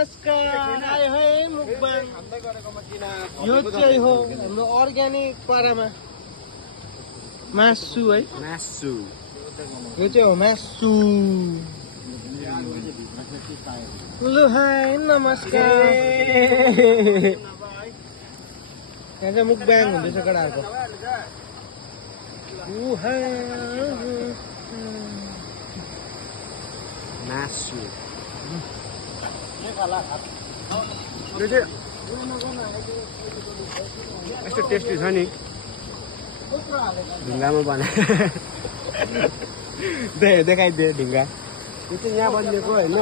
नमस्कार आयो है मुकबाङ यो चाहिँ हो हाम्रो अर्ग्यानिक पारामा मासु है मासु यो चाहिँ हो मासु लु हाय नमस्कार यहाँ चाहिँ मुकबाङ हुँदैछ केटाहरूको मासु यस्तो टेस्टी छ नि ढुङ्गामा बनाए देखाइदिए ढुङ्गा यो चाहिँ यहाँ बनिएको होइन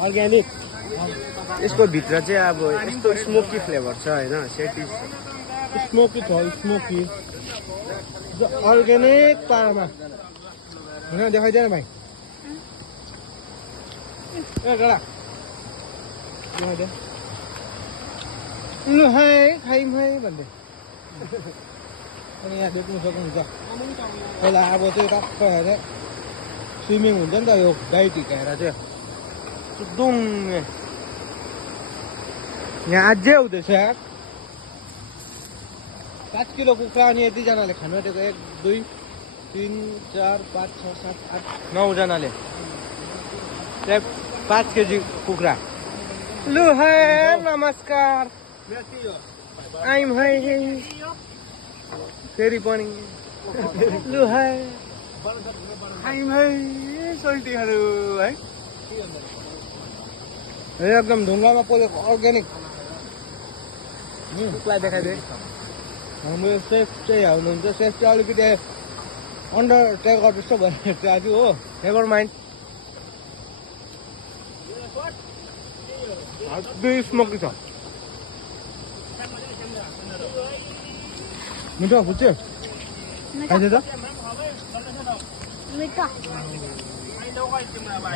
अर्ग्यानिक यसको भित्र चाहिँ अब यस्तो स्मोकी फ्लेभर छ होइन सेटी स्मोकी छ स्मोकी अर्ग्यानिक पारामा होइन देखाइदिएन भाइ ए गडा देखाइदिए लु हाय खाइम है भन्दै अनि यहाँ देख्नु सक्नुहुन्छ पहिला अब चाहिँ टक्क हेरेँ स्विमिङ हुन्छ नि त यो गाई टिकाएर चाहिँ दुङ यहाँ अझै हुँदैछ यार 5 किलो कुखुरा अनि यतिजनाले खानु आँटेको 1 2 3 4 5 6 7 8 9 जनाले 5 केजी कुखुरा लु है नमस्कार आइम है फेरि पनि लु है आइम है सोल्टीहरू है एकदम ढुङ्गामा पोलेको अर्ग्यानिक कुखुरा देखाइदिए हाम्रो सेफ चाहिँ हुनुहुन्छ सेफ चाहिँ अलिकति अन्डर टेकर जस्तो भइरहेको छ आज हो नेभर माइन्ड दुई स्मोकी छ मिठो फुच्यो खाइदियो त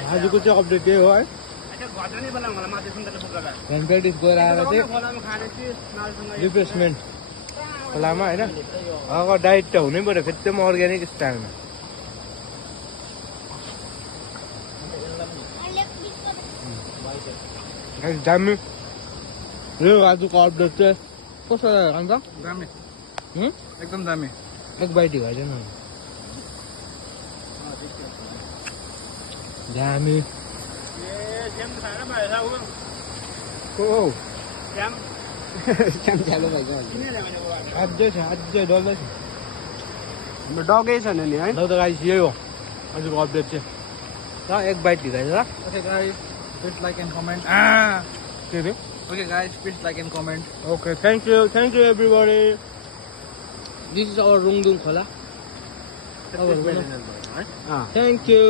आजको चाहिँ अपडेट त्यही हो है भ्यानपेटिस गएर आएर चाहिँ रिफ्रेसमेन्ट खोलामा होइन अब डाइट त हुनै पऱ्यो फेरि त्यो अर्ग्यानिक स्टाइलमा दामी यो आजको अपडेट चाहिँ कस्तो लाग्यो अन्त दामी एकदम दामी एक बाइटी भइदिएन दामी अझै छ अझै डल्लै छ हाम्रो डगै छैन नि है ल त गाइस यही हो आजको अपडेट चाहिँ ल एक बाइट ढिकाइछ ल okay guys please like and comment के अरे okay guys please like and comment okay thank you everybody this is our Rungdung Khola thank you